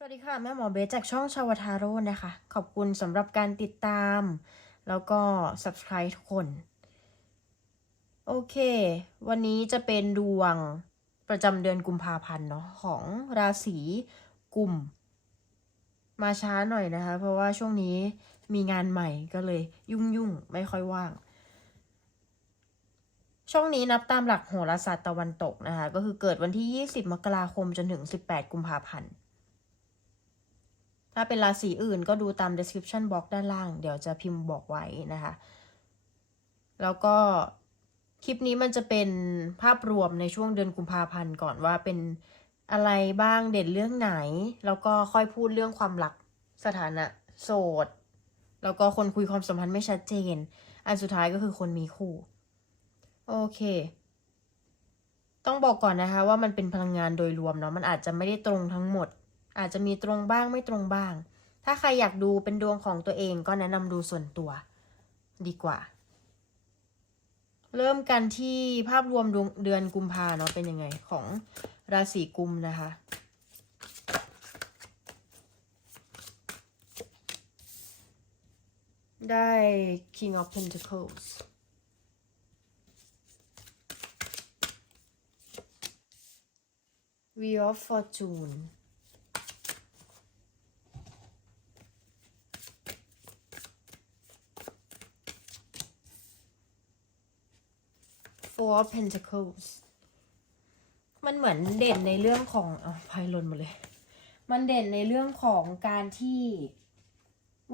สวัสดีค่ะ แม่หมอเบสจากช่องชาวทาโร่นะคะ ขอบคุณสำหรับการติดตาม แล้วก็ subscribe ทุกคน โอเค วันนี้จะเป็นดวงประจำเดือนกุมภาพันธ์เนาะของราศีกุม มาช้าหน่อยนะคะ เพราะว่าช่วงนี้มีงานใหม่ก็เลยยุ่งยุ่งไม่ค่อยว่าง ช่องนี้นับตามหลักโหราศาสตร์ตะวันตกนะคะ ก็คือเกิดวันที่ 20 มกราคมจนถึง 18 กุมภาพันธ์ ถ้าเป็นราศีอื่นก็ดูตาม description box ด้านล่าง เดี๋ยวจะพิมพ์บอกไว้นะคะ แล้วก็คลิปนี้มันจะเป็นภาพรวมในช่วงเดือนกุมภาพันธ์ก่อนว่าเป็นอะไรบ้างเด่นเรื่องไหน แล้วก็ค่อยพูดเรื่องความรักสถานะ โสด แล้วก็คนคุยความสัมพันธ์ไม่ชัดเจน อันสุดท้ายก็คือคนมีคู่ โอเค ต้องบอกก่อนนะคะว่ามันเป็นพลังงานโดยรวมเนาะมันอาจจะไม่ได้ตรงทั้งหมด อาจจะมีตรงบ้างไม่ตรงบ้าง ถ้าใครอยากดูเป็นดวงของตัวเองก็แนะนำดูส่วนตัว ดีกว่า เริ่มกันที่ภาพรวมดวงเดือนกุมภาเนาะเป็นยังไงของราศีกุมนะคะได้ King of Pentacles Wheel of Fortune Four of Pentacles มันเหมือนเด่นในเรื่องของอาไพ่หล่นหมาเลย มันเด่นในเรื่องของการที่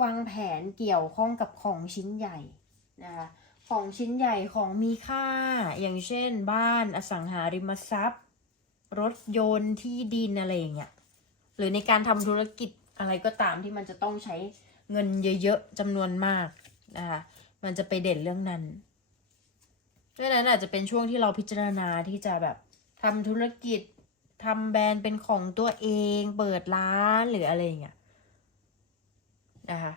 วางแผนเกี่ยวข้องกับของชิ้นใหญ่นะคะของชิ้นใหญ่ของมีค่า อย่างเช่น บ้านอสังหาริมทรัพย์ รถยนต์ที่ดินอะไรอย่างเงี้ยหรือในการทำธุรกิจอะไรก็ตามที่มันจะต้องใช้เงินเยอะๆจำนวนมากนะคะมันจะไปเด่นเรื่องนั้น ดังนั้นอาจจะเป็นช่วงที่เราพิจารณาที่จะแบบทำธุรกิจทำแบรนด์เป็นของตัวเอง เปิดร้านหรืออะไรอย่างเงี้ยนะคะ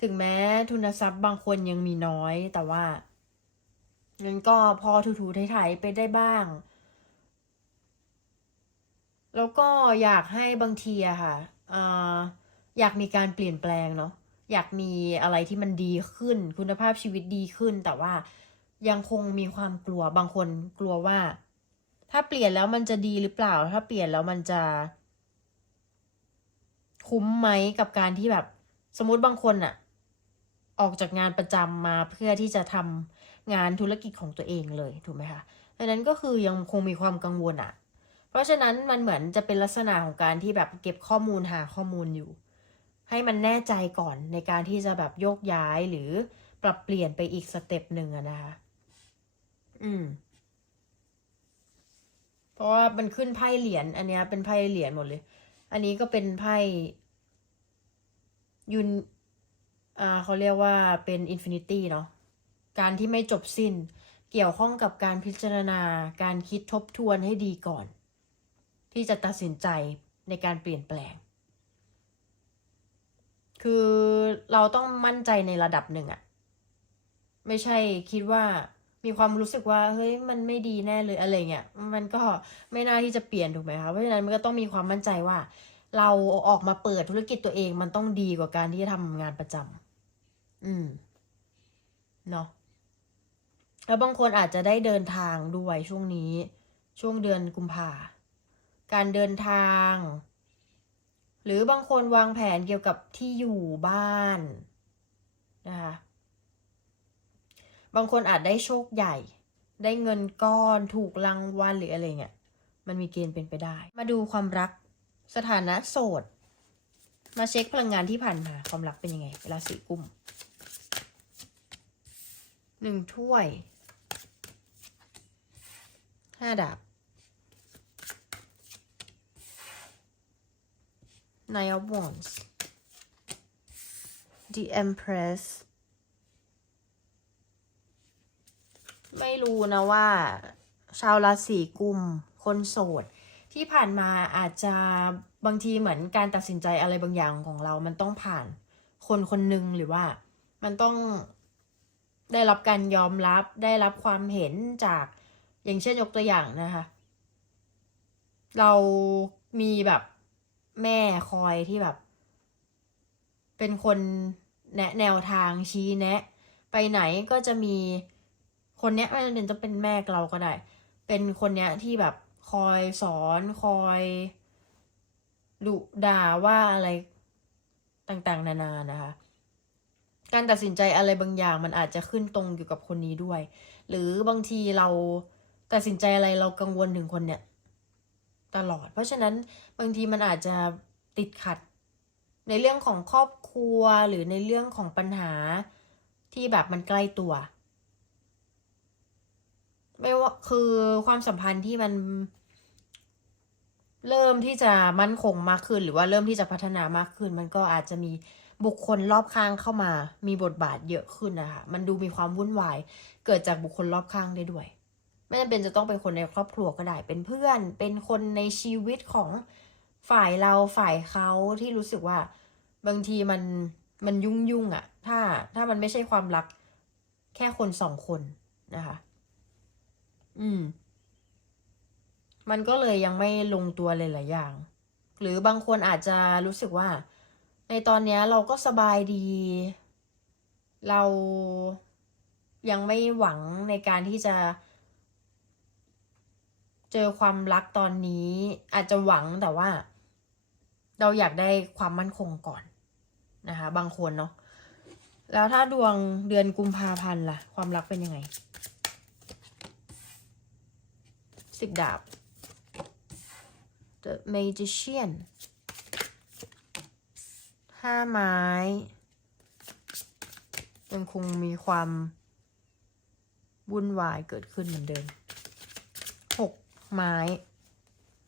ถึงแม้ทุนทรัพย์บางคนยังมีน้อยแต่ว่าเงินก็พอถูๆไถๆไปได้บ้าง แล้วก็อยากให้บางทีอะค่ะอยากมีการเปลี่ยนแปลงเนาะอยากมีอะไรที่มันดีขึ้น คุณภาพชีวิตดีขึ้น แต่ว่า ยังคงมีความกลัวบางคนกลัวว่า ถ้าเปลี่ยนแล้วมันจะดีหรือเปล่า ถ้าเปลี่ยนแล้วมันจะ คุ้มไหมกับการที่แบบ สมมติบางคนอะออกจากงานประจำมาเพื่อที่จะทำงานธุรกิจของตัวเองเลยถูกไหมคะดังนั้นก็คือยังคงมีความกังวลอะเพราะฉะนั้นมันเหมือนจะเป็นลักษณะของการที่แบบเก็บข้อมูลหาข้อมูลอยู่ ให้มันแน่ใจก่อนในการที่จะแบบโยกย้ายหรือปรับเปลี่ยนไปอีกสเต็ปหนึ่งอะนะคะ อืม เพราะว่ามันขึ้นไพ่เหรียญอันเนี้ย เป็นไพ่เหรียญหมดเลย อันนี้ก็เป็นไพ่ยุนอ่าเขาเรียกว่าเป็นอินฟินิตี้เนาะการที่ไม่จบสิ้น เกี่ยวข้องกับการพิจารณาการคิดทบทวนให้ดีก่อน ที่จะตัดสินใจในการเปลี่ยนแปลง คือเราต้องมั่นใจในระดับหนึ่งอะไม่ใช่คิดว่า มีความรู้สึกว่าเฮ้ยมันไม่ดีแน่เลยอะไรเงี้ยมันก็ไม่น่าที่จะเปลี่ยนถูกไหมคะเพราะฉะนั้นมันก็ต้องมีความมั่นใจว่า เราออกมาเปิดธุรกิจตัวเอง มันต้องดีกว่าการที่จะทำงานประจำอืมเนาะแล้วบางคนอาจจะได้เดินทางด้วยช่วงนี้ ช่วงเดือนกุมภาการเดินทาง หรือบางคนวางแผนเกี่ยวกับที่อยู่บ้านนะคะ บางคนอาจได้โชคใหญ่ ได้เงินก้อนถูกรางวัลหรืออะไรเงี้ยมันมีเกณฑ์เป็นไปได้ มาดูความรักสถานะโสด มาเช็คพลังงานที่ผ่านมาความรักเป็นยังไง เวลาสีกุมหนึ่งถ้วยห้าดาบ Nine of Wands The Empress ไม่ รู้นะว่า ชาวราศีกุมคนโสด ที่ผ่านมาอาจจะบางทีเหมือนการตัดสินใจอะไรบางอย่างของเรา มันต้องผ่านคนคนหนึ่งหรือว่า มันต้องได้รับการยอมรับได้รับความเห็นจากอย่างเช่นยกตัวอย่างนะคะ เรามีแบบแม่คอยที่แบบ เป็นคนแนะแนวทางชี้แนะ ไปไหนก็จะมี คนเนี้ยไม่จำเป็นจะเป็นแม่เราก็ได้ เป็นคนเนี้ยที่แบบคอยสอนคอยดุด่าว่าอะไรต่างๆ นานานะคะ การตัดสินใจอะไรบางอย่างมันอาจจะขึ้นตรงอยู่กับคนนี้ด้วย หรือบางทีเราตัดสินใจอะไรเรากังวลถึงคนเนี้ยตลอด เพราะฉะนั้นบางทีมันอาจจะติดขัด ในเรื่องของครอบครัวหรือในเรื่องของปัญหาที่แบบมันใกล้ตัว ไม่ว่าคือความสัมพันธ์ที่มัน เริ่มที่จะมั่นคงมากขึ้น หรือว่าเริ่มที่จะพัฒนามากขึ้น มันก็อาจจะมีบุคคลรอบข้างเข้ามา มีบทบาทเยอะขึ้นนะคะมันดูมีความวุ่นวาย เกิดจากบุคคลรอบข้างได้ด้วย ไม่จำเป็นจะต้องเป็นคนในครอบครัวก็ได้ เป็นเพื่อน เป็นคนในชีวิตของฝ่ายเราฝ่ายเขาที่รู้สึกว่าบางทีมันมันยุ่งยุ่งอะถ้าถ้ามันไม่ใช่ความรักแค่คนสองคนนะคะ อืม มันก็เลยยังไม่ลงตัวเลยหลายอย่าง หรือบางคนอาจจะรู้สึกว่า ในตอนนี้เราก็สบายดี เรายังไม่หวังในการที่จะ เจอความรักตอนนี้ อาจจะหวังแต่ว่า เราอยากได้ความมั่นคงก่อนนะคะ บางคนเนาะแล้วถ้าดวงเดือนกุมภาพันธ์ล่ะ ความรักเป็นยังไง สิบดาบ The Magician ห้าไม้ ยังคงมีความวุ่นวายเกิดขึ้นเหมือนเดิมหกไม้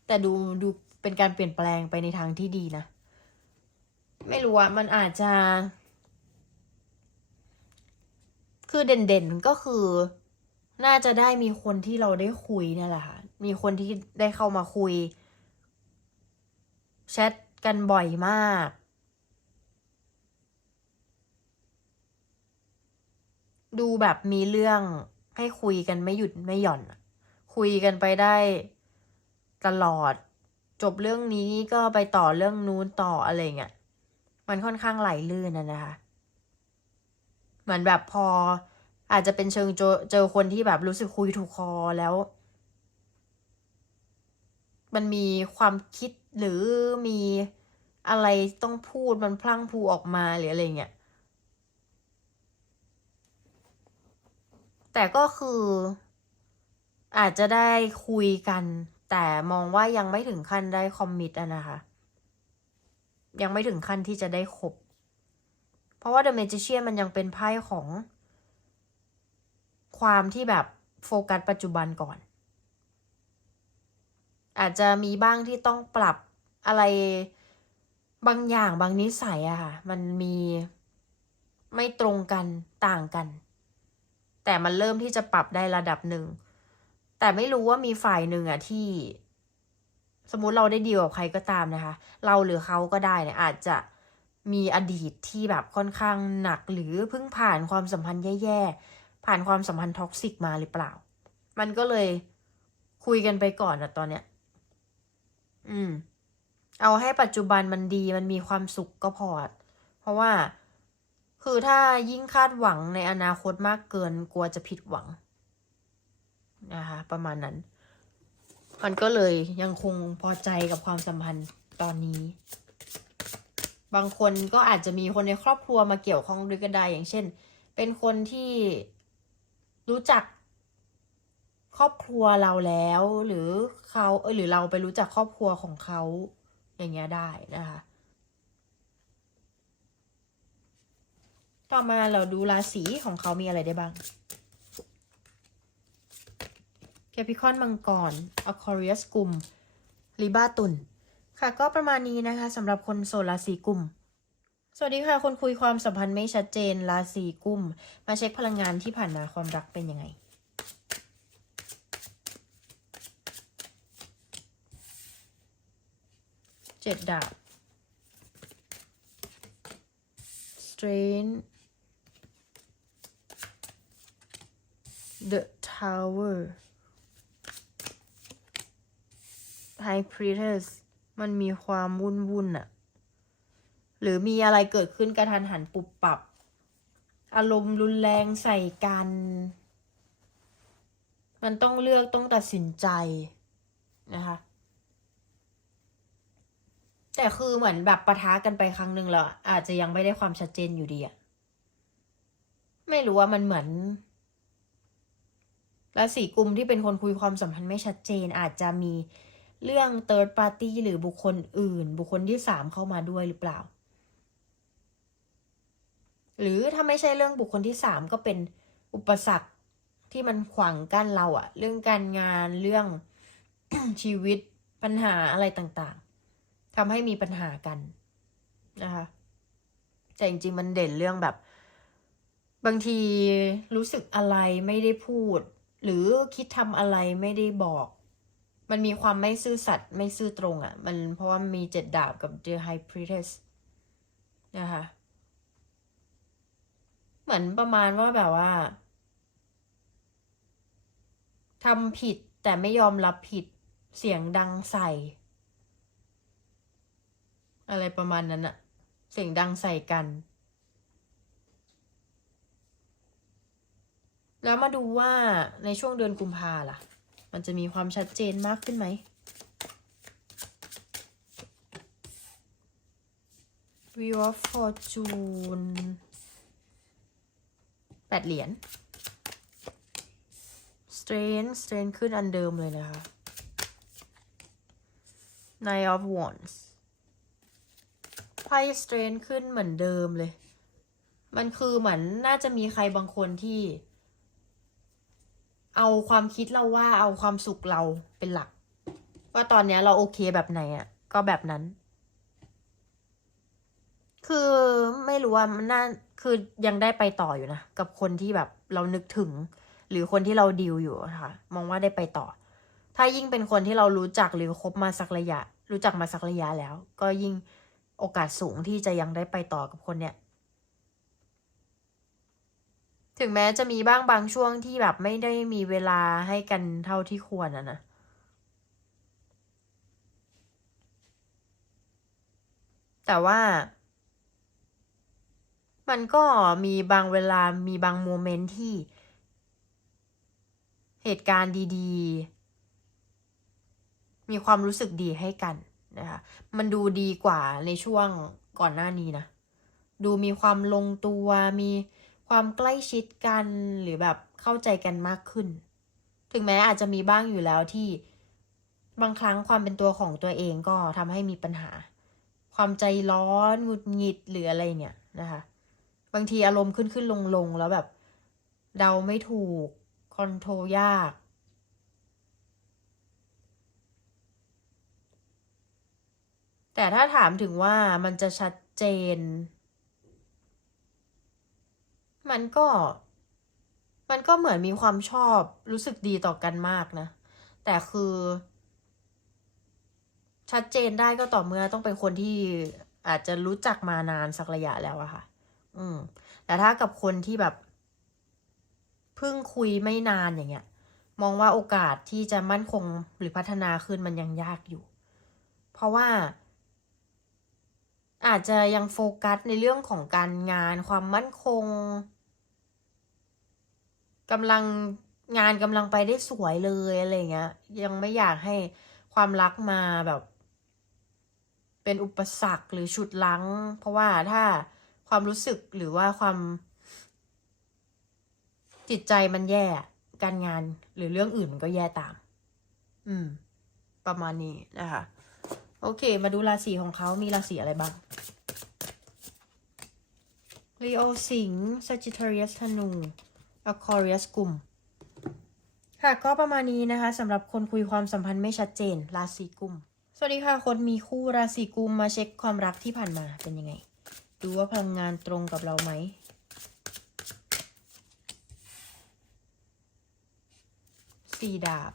แต่ดูดูเป็นการเปลี่ยนแปลงไปในทางที่ดีนะ ไม่รู้อะมันอาจจะ คือเด่นๆก็คือ น่าจะได้มีคนที่เราได้คุยนี่แหละค่ะ มีคนที่ได้เข้ามาคุยแชทกันบ่อยมาก ดูแบบมีเรื่องให้คุยกันไม่หยุดไม่หย่อน คุยกันไปได้ตลอด จบเรื่องนี้ก็ไปต่อเรื่องนู้นต่ออะไรเงี้ยมันค่อนข้างไหลลื่นนะนะคะเหมือนแบบพออาจจะเป็นเชิงเจอเจอคนที่แบบรู้สึกคุยถูกคอแล้ว มันมีความคิดหรือมีอะไรต้องพูดมันพลั่งพูออกมาหรืออะไรเงี้ย แต่ก็คือ อาจจะได้คุยกัน แต่มองว่ายังไม่ถึงขั้นได้คอมมิตอะนะคะ ยังไม่ถึงขั้นที่จะได้คบ เพราะว่า The Magician มันยังเป็นไพ่ของ ความที่แบบโฟกัสปัจจุบันก่อน อาจจะมีบ้างที่ต้องปรับอะไรบางอย่างบางนิสัยอะค่ะ มันมีไม่ตรงกันต่างกัน แต่มันเริ่มที่จะปรับได้ระดับหนึ่ง แต่ไม่รู้ว่ามีฝ่ายหนึ่งอะที่ สมมุติเราได้ดีกับใครก็ตามนะคะ เราหรือเขาก็ได้เนี่ยอาจจะมีอดีตที่แบบค่อนข้างหนักหรือเพิ่งผ่านความสัมพันธ์แย่ๆ ผ่านความสัมพันธ์ท็อกซิกมาหรือเปล่า มันก็เลยคุยกันไปก่อนอะตอนเนี้ย อืม เอาให้ปัจจุบันมันดีมันมีความสุขก็พอ เพราะว่าคือถ้ายิ่งคาดหวังในอนาคตมากเกินกลัวจะผิดหวังนะคะ ประมาณนั้น มันก็เลยยังคงพอใจกับความสัมพันธ์ตอนนี้ บางคนก็อาจจะมีคนในครอบครัวมาเกี่ยวข้องด้วยก็ได้อย่างเช่น เป็นคนที่รู้จัก ครอบครัวเราแล้ว หรือเขาเออหรือเราไปรู้จักครอบครัวของเขาอย่างเงี้ยได้นะคะ ต่อมาเราดูราศีของเขามีอะไรได้บ้างแคปิคอนมังกรอคอริ u สกลุ่มลิบ้าตุนค่ะก็ประมาณนี้นะคะสำหรับคนโซลราศีกุม สวัสดีค่ะ คนคุยความสัมพันธ์ไม่ชัดเจนราศีกุม มาเช็คพลังงานที่ผ่านมาความรักเป็นยังไง จ็ดดาบ Strain The Tower High Priestess มันมีความวุ่นวุ่นอะหรือมีอะไรเกิดขึ้นกระทันหันปุบปับ อารมณ์รุนแรงใส่กัน มันต้องเลือกต้องตัดสินใจนะคะ แต่คือเหมือนแบบปะทะกันไปครั้งหนึ่งแล้ว อาจจะยังไม่ได้ความชัดเจนอยู่ดีอะไม่รู้ว่ามันเหมือนราศีกุมที่เป็นคนคุยความสัมพันธ์ไม่ชัดเจน อาจจะมีเรื่อง third party หรือบุคคลอื่น บุคคลที่สามเข้ามาด้วยหรือเปล่า หรือถ้าไม่ใช่เรื่องบุคคลที่สามก็เป็นอุปสรรคที่มันขวางกั้นเราอะเรื่องการงานเรื่องชีวิตปัญหาอะไรต่างๆ ทำให้มีปัญหากันนะคะแต่จริงๆมันเด่นเรื่องแบบ บางทีรู้สึกอะไรไม่ได้พูด หรือคิดทำอะไรไม่ได้บอก มันมีความไม่ซื่อสัตย์ไม่ซื่อตรงอะ่ะ มันเพราะว่ามีเจ็ดดาบกับ The High Priestess นะคะเหมือนประมาณว่าแบบว่าทำผิดแต่ไม่ยอมรับผิดเสียงดังใส่ อะไรประมาณนั้นอะเสียงดังใส่กัน แล้วมาดูว่าในช่วงเดือนกุมภาล่ะ มันจะมีความชัดเจนมากขึ้นไหม Wheel of Fortune แปดเหรียญ Strange Strange ขึ้นอันเดิมเลยนะคะ Nine of Wands ไพ่ Strange ขึ้นเหมือนเดิมเลย มันคือเหมือนน่าจะมีใครบางคนที่ เอาความคิดเราว่าเอาความสุขเราเป็นหลัก ว่าตอนนี้เราโอเคแบบไหนอะ่ะ ก็แบบนั้น คือไม่รู้ว่ามันน่าคือยังได้ไปต่ออยู่นะ กับคนที่แบบเรานึกถึง หรือคนที่เราดีลอยู่อะค่ะ มองว่าได้ไปต่อ ถ้ายิ่งเป็นคนที่เรารู้จักหรือคบมาสักระยะ รู้จักมาสักระยะแล้ว ก็ยิ่ง โอกาสสูงที่จะยังได้ไปต่อกับคนเนี้ยถึงแม้จะมีบ้างบางช่วงที่แบบไม่ได้มีเวลาให้กันเท่าที่ควรอะนะแต่ว่ามันก็มีบางเวลามีบางโมเมนต์ที่ เหตุการณ์ดี ๆ มีความรู้สึกดีให้กัน นะคะ มันดูดีกว่าในช่วงก่อนหน้านี้นะ ดูมีความลงตัว มีความใกล้ชิดกันหรือแบบเข้าใจกันมากขึ้น ถึงแม้อาจจะมีบ้างอยู่แล้วที่บางครั้งความเป็นตัวของตัวเองก็ทำให้มีปัญหา ความใจร้อนหงุดหงิดหรืออะไรเนี่ยนะคะ บางทีอารมณ์ขึ้นขึ้นลงลงแล้วแบบ เดาไม่ถูกคอนโทรลยาก แต่ถ้าถามถึงว่ามันจะชัดเจน มันก็ มันก็เหมือนมีความชอบรู้สึกดีต่อกันมากนะ แต่คือ ชัดเจนได้ก็ต่อเมื่อต้องเป็นคนที่อาจจะรู้จักมานานสักระยะแล้วอะค่ะ อืม แต่ถ้ากับคนที่แบบเพิ่งคุยไม่นานอย่างเงี้ย มองว่าโอกาสที่จะมั่นคงหรือพัฒนาขึ้นมันยังยากอยู่ เพราะว่า อาจจะยังโฟกัสในเรื่องของการงานความมั่นคงกำลังงานกำลังไปได้สวยเลยอะไรเงี้ย ยังไม่อยากให้ความรักมาแบบ เป็นอุปสรรคหรือฉุดลั้ง เพราะว่าถ้าความรู้สึกหรือว่าความ จิตใจมันแย่การงานหรือเรื่องอื่นมันก็แย่ตาม อืม ประมาณนี้นะคะ โอเค มาดูราศีของเขามีราศีอะไรบ้าง Leo สิงห์ Sagittarius ธนู Aquarius กลุ่ม ค่ะก็ประมาณนี้นะคะสำหรับคนคุยความสัมพันธ์ไม่ชัดเจน ราศีกุม สวัสดีค่ะ คนมีคู่ราศีกุมมาเช็คความรักที่ผ่านมาเป็นยังไง ดูว่าพลังงานตรงกับเราไหมสี่ดาบ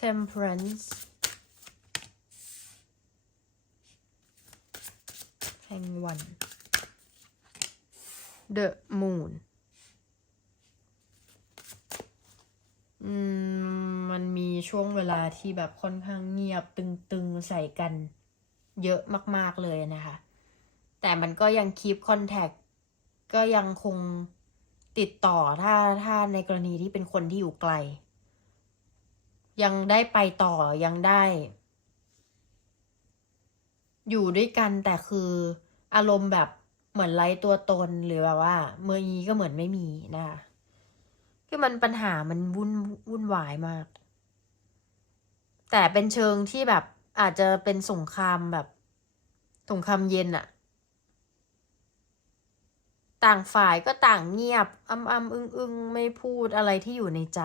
temperance แห่ งวัน the moon มมันมีช่วงเวลาที่แบบค่อนข้างเงียบตึงๆใส่กันเยอะมาก ๆ เลยนะคะ แต่มันก็ยังคีปคอนแทคก็ยังคงติดต่อถ้าถ้าในกรณีที่เป็นคนที่อยู่ไกล ยังได้ไปต่อยังได้ อยู่ด้วยกันแต่คือ อารมณ์แบบเหมือนไร้ตัวตนหรือแบบว่า เมื่อนี้ก็เหมือนไม่มีนะคะคือมันปัญหามันวุ่นวุ่นวายมาก แต่เป็นเชิงที่แบบอาจจะเป็นสงครามแบบสงครามเย็นอะต่างฝ่ายก็ต่างเงียบอ้ำอ้ำอึ้งอึ้งไม่พูดอะไรที่อยู่ในใจ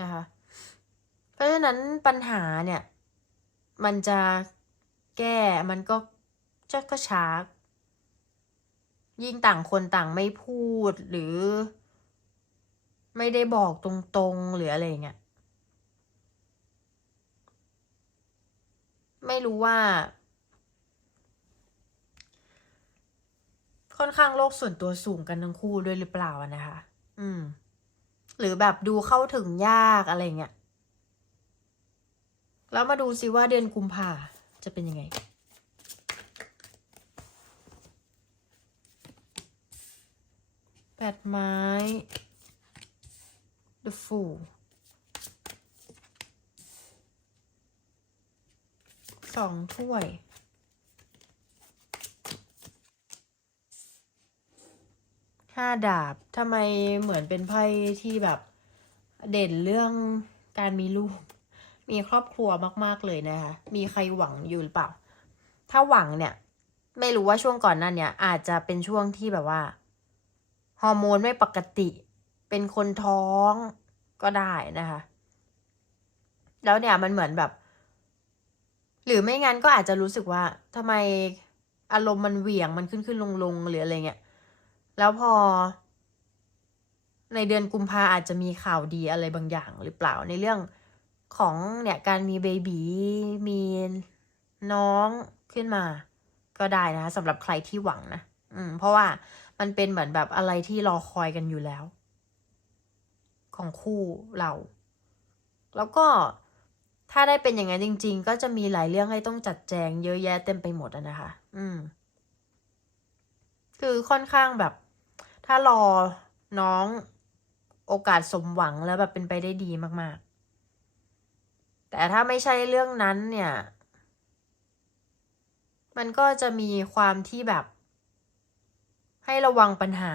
นะคะเพราะฉะนั้นปัญหาเนี่ย มันจะ แก้มันก็จะก็ช้ายิ่งต่างคนต่างไม่พูดหรือ ไม่ได้บอกตรงๆหรืออะไรเงี้ยไม่รู้ว่า ค่อนข้างโลกส่วนตัวสูงกันทั้งคู่ด้วยหรือเปล่านะคะ อืม หรือแบบดูเข้าถึงยากอะไรเงี้ย แล้วมาดูซิว่าเดือนกุมภา จะเป็นยังไง แปดไม้ The Fool สองถ้วย ห้าดาบ ทำไมเหมือนเป็นไพ่ที่แบบเด่นเรื่องการมีลูก มีครอบครัวมากๆเลยนะคะ มีใครหวังอยู่หรือเปล่า ถ้าหวังเนี่ย ไม่รู้ว่าช่วงก่อนนั้นเนี่ย อาจจะเป็นช่วงที่แบบว่า ฮอร์โมนไม่ปกติ เป็นคนท้องก็ได้นะคะ แล้วเนี่ยมันเหมือนแบบ หรือไม่งั้นก็อาจจะรู้สึกว่าทำไมอารมณ์มันเหวี่ยงมันขึ้นขึ้นลงลงหรืออะไรเงี้ย แล้วพอ ในเดือนกุมภาอาจจะมีข่าวดีอะไรบางอย่างหรือเปล่าในเรื่อง ของเนี่ยการมีเบบีมีน้องขึ้นมา ก็ได้นะสำหรับใครที่หวังนะอืม เพราะว่ามันเป็นเหมือนแบบอะไรที่รอคอยกันอยู่แล้ว ของคู่เรา แล้วก็ถ้าได้เป็นอย่างนั้นจริง ๆ ก็จะมีหลายเรื่องให้ต้องจัดแจงเยอะแยะเต็มไปหมดนะคะ อืม คือค่อนข้างแบบ ถ้ารอน้องโอกาสสมหวังแล้วแบบเป็นไปได้ดีมาก ๆ แต่ถ้าไม่ใช่เรื่องนั้นเนี่ย มันก็จะมีความที่แบบ ให้ระวังปัญหา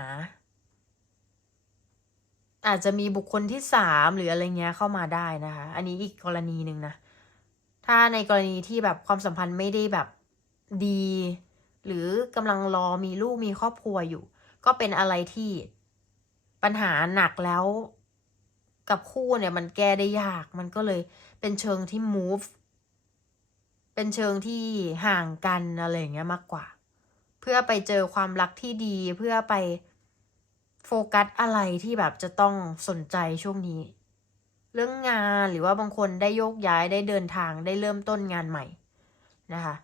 อาจจะมีบุคคลที่สามหรืออะไรเงี้ยเข้ามาได้นะคะ อันนี้อีกกรณีหนึ่งนะ ถ้าในกรณีที่แบบความสัมพันธ์ไม่ได้แบบดี หรือกำลังรอมีลูกมีครอบครัวอยู่ ก็เป็นอะไรที่ปัญหาหนักแล้ว กับคู่เนี่ยมันแก้ได้ยาก มันก็เลยเป็นเชิงที่ move เป็นเชิงที่ห่างกันอะไรอย่างเงี้ยมากกว่า เพื่อไปเจอความรักที่ดีเพื่อไปโฟกัสอะไรที่แบบจะต้องสนใจช่วงนี้ เรื่องงานหรือว่าบางคนได้โยกย้ายได้เดินทางได้เริ่มต้นงานใหม่นะคะ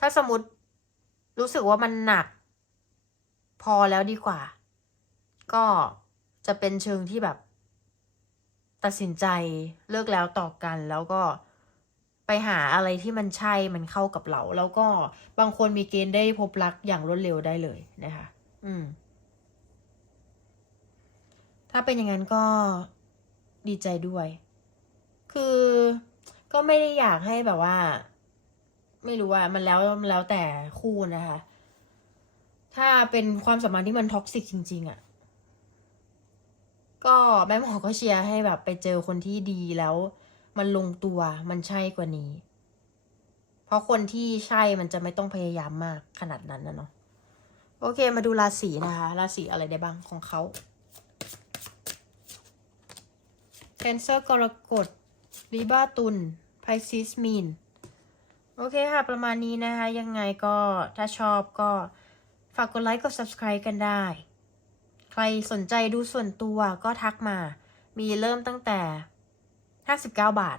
ถ้าสมมติรู้สึกว่ามันหนัก พอแล้วดีกว่า ก็ จะเป็นเชิงที่แบบ ตัดสินใจเลิกแล้วต่อกัน แล้วก็ไปหาอะไรที่มันใช่มันเข้ากับเรา แล้วก็บางคนมีเกณฑ์ได้พบรักอย่างรวดเร็วได้เลยนะคะ อืม ถ้าเป็นอย่างนั้นก็ดีใจด้วย คือก็ไม่ได้อยากให้แบบว่า ไม่รู้ว่ามันแล้วแล้วแต่คู่นะคะ ถ้าเป็นความสัมพันธ์ที่มันท็อกซิกจริง ๆอะ่ะ ก็แม่หมอก็เชียร์ให้แบบไปเจอคนที่ดีแล้ว มันลงตัวมันใช่กว่านี้ เพราะคนที่ใช่มันจะไม่ต้องพยายามมากขนาดนั้นนะเนาะโอเคมาดูราศีนะคะ ราศีอะไรได้บ้างของเขา Cancer กรกฎ Libra ตุล Pisces มีน โอเคค่ะ ประมาณนี้นะคะ ยังไงก็ถ้าชอบก็ฝากกดไลค์กด subscribe กันได้ รสนใจดูส่วนตัวก็ทักมา มีเริ่มตั้งแต่ 59 บาท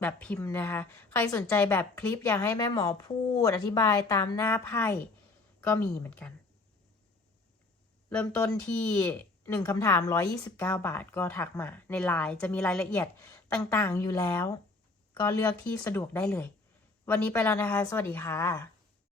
แบบพิมพ์นะคะ ใครสนใจแบบคลิปอยากให้แม่หมอพูด อธิบายตามหน้าไพ่ก็มีเหมือนกัน เริ่มต้นที่หนึ่งคำถามร้อยี่สิบเก้าบาทก็ทักมา ในไลน์จะมีรายละเอียดต่างๆอยู่แล้ว ก็เลือกที่สะดวกได้เลย วันนี้ไปแล้วนะคะ สวัสดีค่ะ